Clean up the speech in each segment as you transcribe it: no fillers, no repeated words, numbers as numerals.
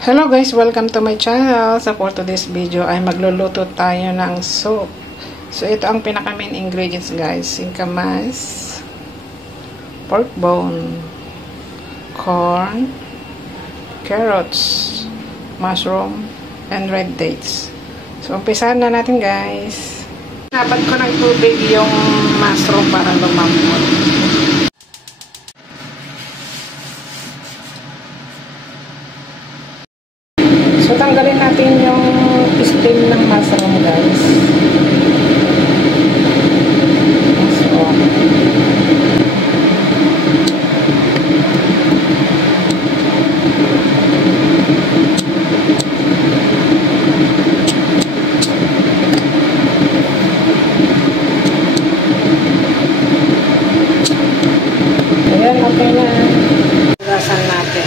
Hello guys, welcome to my channel. So for today's video ay magluluto tayo ng soup. So ito ang pinaka main ingredients guys. Singkamas, pork bone, corn, carrots, mushroom, and red dates. So umpisahan na natin guys. Nabad ko ng tubig yung mushroom para lumambot. So, tanggalin natin yung stem ng mushroom, guys. Mushroom. Ayan, okay na. Gasan natin.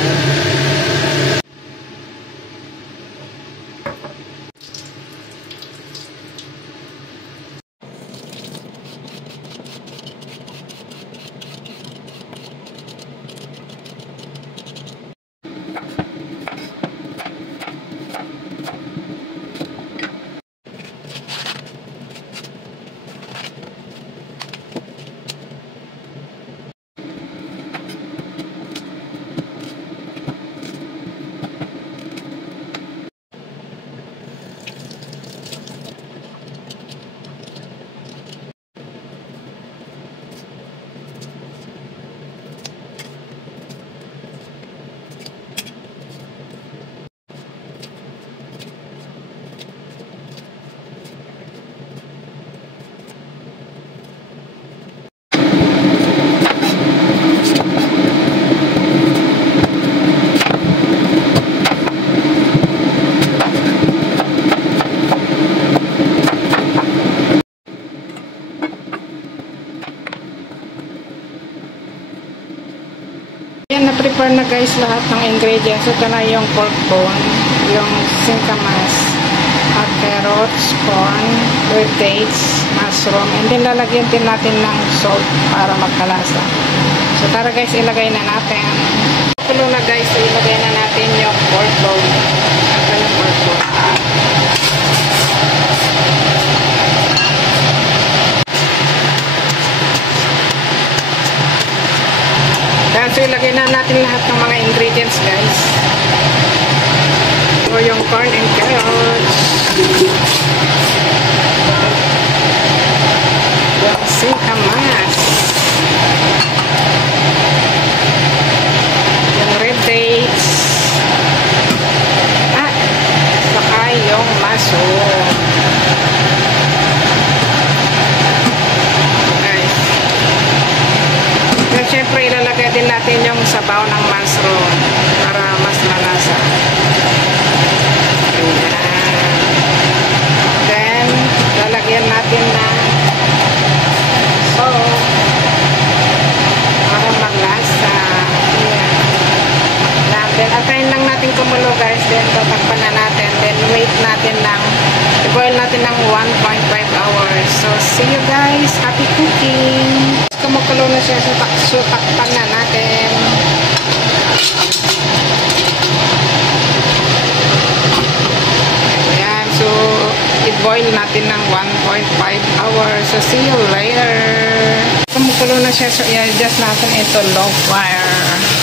Ayan, na-prepare na guys lahat ng ingredients. Ito na yung pork bone, yung singkamas, carrots, corn, red dates, mushroom, and then lalagyan din natin ng salt para magkalasa. So tara guys, ilagay na natin. Kulo na guys, ilagay na natin yung pork bone. Ito yung pork bone. So, ilagay na natin lahat ng mga ingredients, guys. So, yung corn and carrots. Yung singkamas. Yung red dates. Saka yung mushroom. Siyempre, ilalagay din natin yung sabaw ng mushroom para mas malasa. Then, lalagyan natin ng salt para maglasa. Then, antayin lang natin kumulo guys. Then, tatakpan na natin. Then, wait natin ng i-boil natin ng 1.5 hours. So, see you guys. Happy cooking! Kumukulo na siya, so takpan na natin. Ayan, so i-boil natin ng 1.5 hours. So see you later. Kumukulo na siya, so i-adjust natin ito low fire.